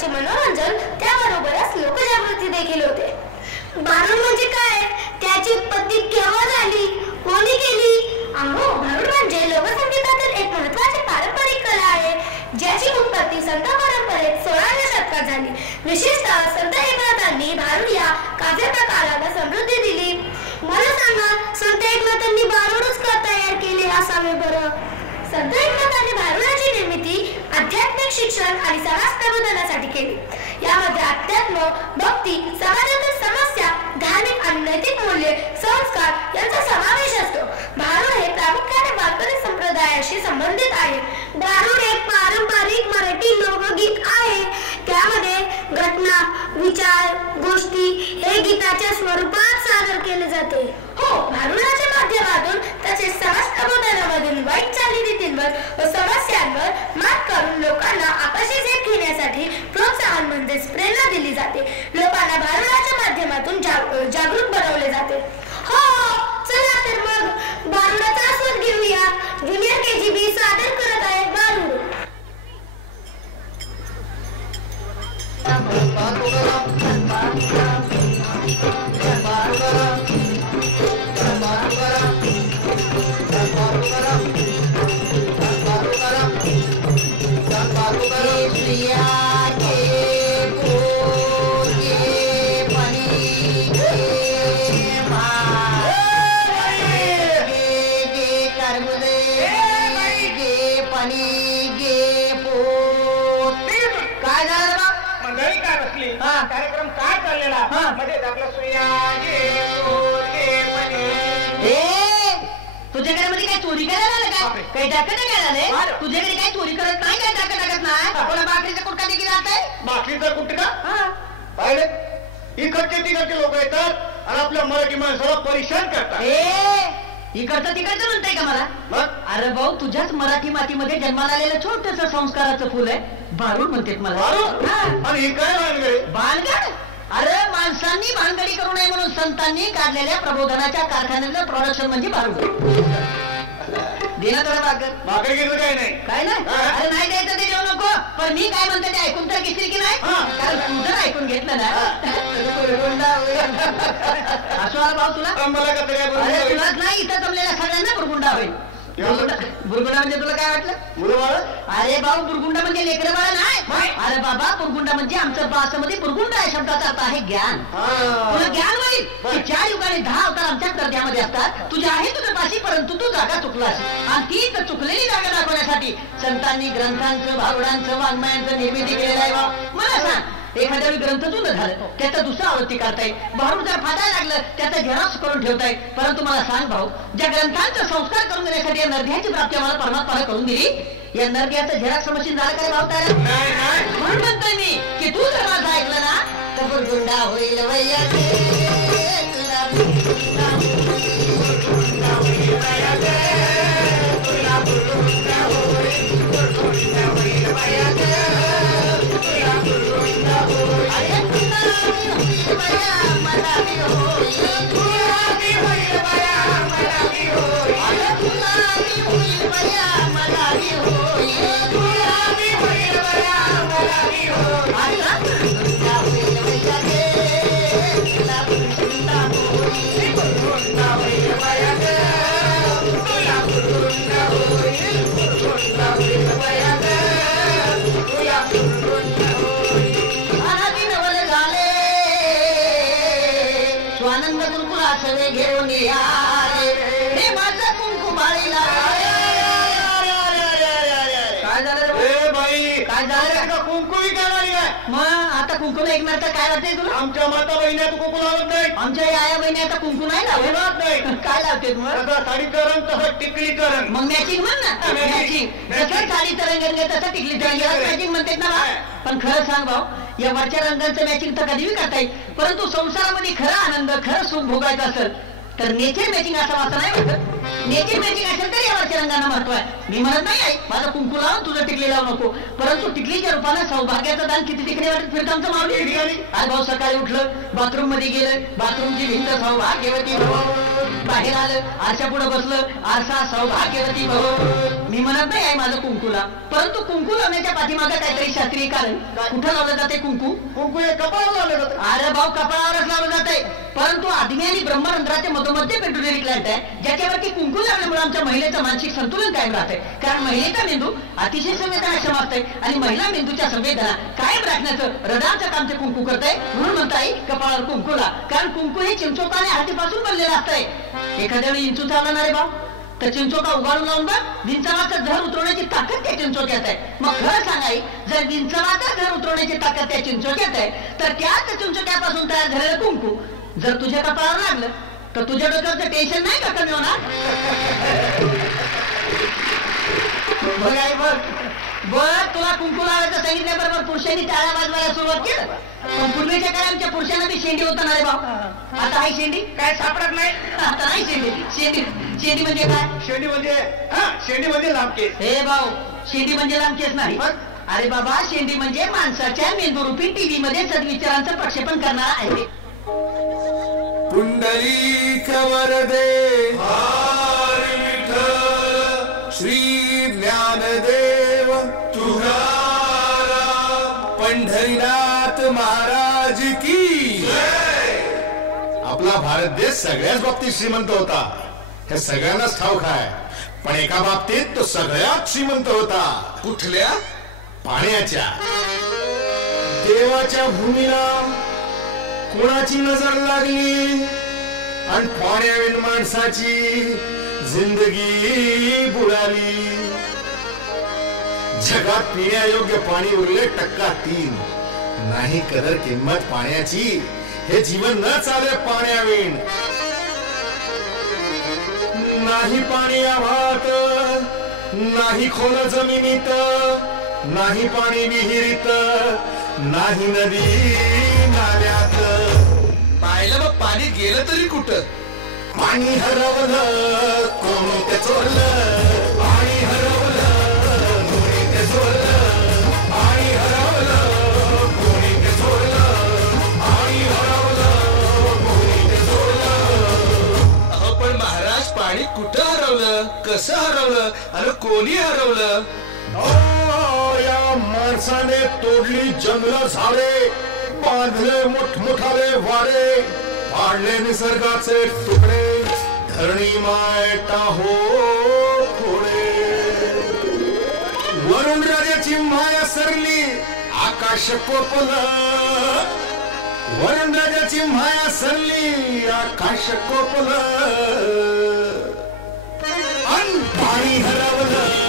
प्रकारचे मनोरंजन त्याबरोबरच लोकजागृती देखील होते. भारुड म्हणजे काय, त्याची उत्पत्ती केव्हा झाली, कोणी केली? भारुड म्हणजे लोकसंगीतातील एक महत्त्वाची पारंपरिक कला आहे, ज्याची उत्पत्ती संत परंपरेत 16व्या शतकात झाली. विशेषतः संत एकनाथांनी भारुड या काव्य प्रकाराला समृद्धी दिली. मला सांगा, संत एकनाथांनी भारुडच का तयार केले असावे बरं? संत एकनाथांनी भारुडाची निर्मिती आध्यात्मिक शिक्षण आणि समाज प्रबोधनासाठी केली. यामध्ये अध्यात्म, भक्ती, समाजातील समस्या, धार्मिक आणि नैतिक मूल्ये, संस्कार यांचा समावेश असतो. भारुड हे प्रामुख्याने वारकरी संप्रदायाशी संबंधित आहे. भारुड एक पारंपरिक मराठी लोकगीत आहे. त्यामध्ये घटना, विचार, गोष्टी हे गीताच्या स्वरूपात सादर केले जाते. भारुडाच्या माध्यमातून तसेच समाज प्रबोधनामधून वाईट चालीरीतींवर व समस्यांवर मात करून लोकांना आपशी झेप घेण्यासाठी प्रोत्साहन म्हणजेच प्रेरणा दिली जाते. लोकांना भारुडाच्या माध्यमातून जागरूक बनवले जाते. चला तर मग भारुडाचा आस्वाद घेऊया. ज्युनियर KGB सादर करत आहे भारुड. कार्यक्रम काय चाललेला मध्ये तुझ्याकडे मध्ये काय चोरी करायला आलं काय? काही डाकं नाही आलं? तुझ्याकडे काही चोरी करत नाही, काय डाकं टाकत नाही? कोणा बाकरीचा कुटका देखील राहतंय? बाकरीचा कुटका पाहिले, इकडचे तिकडचे लोक येतात आणि आपल्या मराठी माणसाला परेशान करतात. इकडचं तिकडचं म्हणताय का मला? अरे भाऊ, तुझ्याच मराठी मातीमध्ये जन्माला आलेलं छोटस संस्काराचं फुल आहे, भारुड म्हणते मला. आणि हे काय भानगड? भानगड? अरे माणसांनी भानगडी करू नये म्हणून संतांनी काढलेल्या प्रबोधनाच्या कारखान्यातलं प्रोडक्शन म्हणजे भारुड. देना थोडं भाकर घेतलं काय नाही? काय नाही? अरे नाही द्यायचं ते देऊ नको, पण मी काय म्हणते ते ऐकून तर घेतली की नाही? कारण तू जर ऐकून घेतलं ना असं आला भाऊ तुला? अरे तुलाच नाही, इथं जमलेल्या सगळ्यांना बुरगुंडा होईल. बुरगुंडा म्हणजे तुला काय वाटलं? अरे भाऊ, बुरगुंडा म्हणजे लेकरं बाळा नाही. अरे बाबा, बुरगुंडा म्हणजे आमचं भाषेमध्ये बुरगुंडा या शब्दाचा अर्थ आहे ज्ञान. तुला ज्ञान होईल की 4 युगाने 10 अवतार आमच्या दर्जामध्ये असतात. तुझ्या आहे तुझ्या पाशी, परंतु तू जागा चुकलास आणि ती चुकलेली जागा दाखवण्यासाठी संतांनी ग्रंथांचं, भारुडांचं, वाङ्मयांचं निर्मिती केलेलं आहे. मला सांग, एखाद्या ग्रंथ जुनं झालं, त्याचा दुसरा आवृत्ती करताय, भारुड जर फाटायला लागलं त्याचा झेरॉक्स करून ठेवताय. परंतु मला सांग भाऊ, ज्या ग्रंथांचा संस्कार करून देण्यासाठी या नरध्याची प्राप्ती आम्हाला परमात्माला करून दिली, या नरध्याचं झेरॉक्स मशीन झालं काय भाऊ तयार? म्हणून म्हणतोय मी की तू जर माझं ऐकलं ना तर बुरगुंडा होईल स्वानंद गुरुकुला सवे घेऊन या हे माझा कुंकू बाळीला. काय झालं रे बाई? काय झालं? कुंकू विकायला काय? मग आता कुंकू एक मिळतं काय वाटतंय तुला? आमच्या माता बहिणी आता कुंकू लावत नाही. आमच्या आया बहिणी आता कुंकू नाही लावत नाही. काय लावते तुम्हाला? साडीचं रंग तसं टिकलीचं रंग. मग मॅचिंग म्हण ना, मॅचिंग. जसं साडीचं रंग तसं टिकलीचं रंग मॅचिंग म्हणतात ना. पण खरं सांग भाऊ, या वरच्या रंगांचं मॅचिंग तर कधीही करता येईल, परंतु संसारामध्ये खरा आनंद, खरं सुख भोगायचं असेल तर नेचर मॅचिंग असा वाचा नाही वाटत. नेचर मॅजिक असेल तर या वरच्या रंगांना महत्व आहे. मी म्हणत नाही आहे माझं कुंकू लावून तुझं टिकली लावू नको, परंतु टिकलीच्या रूपानं सौभाग्याचं दान किती तिकडे वाटत फिरतांचं मावली. आज भाऊ सकाळी उठलं, बाथरूम मध्ये गेलं, बाथरूमची भिंत सौभाग्यवती भव, बाहेर आलं, आरशा पुढे बसलं, आरसा सौभाग्यवती भव. मी म्हणत नाही आहे माझं कुंकूला, परंतु कुंकू लावण्याच्या पाठीमागे काहीतरी शास्त्रीय कारण. कुठं लावलं जाते कुंकू? कुंकू हे कपाळावर लावलं जातं. अरे भाऊ कपाळावरच लावलं जाते, परंतु आदमी आणि ब्रह्मरंध्राच्या मधोमध्ये पेट्रोलिक ग्लँड आहे, ज्याच्यावरती कुंकू लावल्यामुळे आमच्या महिलेचं मानसिक संतुलन कायम राहते. कारण महिलेचा मेंदू अतिशय संवेदनाक्षम असते आणि महिला मेंदूच्या संवेदना कायम राखण्याचं हृदयाचं काम ते कुंकू करते. म्हणून म्हणताय कपाळावर कुंकूला, कारण कुंकू हे चिंचोका आणि हळदीपासून बनलेलं असतंय. एखाद्या वेळी इंचू चालला ना रे भाऊ, तर चिंचोका उगाळून लावून बघ, विंचवाचं घर उतरवण्याची ताकद त्या चिंचोक्यात आहे. मग खरं सांगाय, जर विंचवाचं घर उतरवण्याची ताकद त्या चिंचोक्यात आहे, तर त्याच चिंचोक्यापासून तयार झालेलं कुंकू जर तुझ्या कपाळावर लागलं तर तुझ्या डोक्यावरचं टेन्शन नाही का कमी होणार? बघ बघ, तुला कुंकू लावायचं सांगितल्याबरोबर पुरुषांनी टाळ्या वाजवायला सुरुवात केलं. पण पूर्वीच्या काळात आमच्या पुरुषांना बी शेंडी होता ना रे भाऊ. आता आहे शेंडी? काय सापडत नाही. आता नाही शेंडी. शेंडी शेंडी म्हणजे काय? शेंडी म्हणजे शेंडी म्हणजे लांब केस. हे भाऊ, शेंडी म्हणजे लांब केस नाही. अरे बाबा, शेंडी म्हणजे माणसाच्या मेंदुरूपी टीव्ही मध्ये सद्विचारांचं प्रक्षेपण करणारा आहे. पुंडलिक वरदे श्री ज्ञानदेव तुकाराम पंढरीनाथ महाराज की. आपला भारत देश सगळ्याच बाबतीत श्रीमंत होता, हे सगळ्यांनाच ठाऊक आहे. पण एका बाबतीत तो सगळ्यात श्रीमंत होता. कुठल्या? पाण्याच्या. देवाच्या भूमीला कोणाची नजर लागली आणि पाण्याविन माणसाची जिंदगी बुडाली. जगात पिण्यायोग्य पाणी उरले 3%. नाही कदर किंमत पाण्याची, हे जीवन न चाले पाण्याविण. नाही पाणी आभाळात, नाही खोल जमिनीत, नाही पाणी विहिरीत, नाही नदी नाल्यात. पाहिलं मग पाणी गेलं तरी कुठं? पाणी हरवलं कोणी ते चोरलं, पाणी हरवलं कोणी ते चोरलं, पाणी हरवलं कोणी ते चोरलं, पाणी हरवलं कोणी ते चोरलं. अहो पण महाराज, पाणी कुठं हरवलं, कसं हरवलं आणि कोणी हरवलं? या माणसाने तोडली जंगल झाडे, बांधले मोठमोठाले वाडे, पाडले निसर्गाचे तुकडे, धरणी मायटा हो थोडे. वरुण राजाची माया सरली, आकाश कोपलं. वरुण राजाची माया सरली, आकाश कोपलं. पाणी हरवलं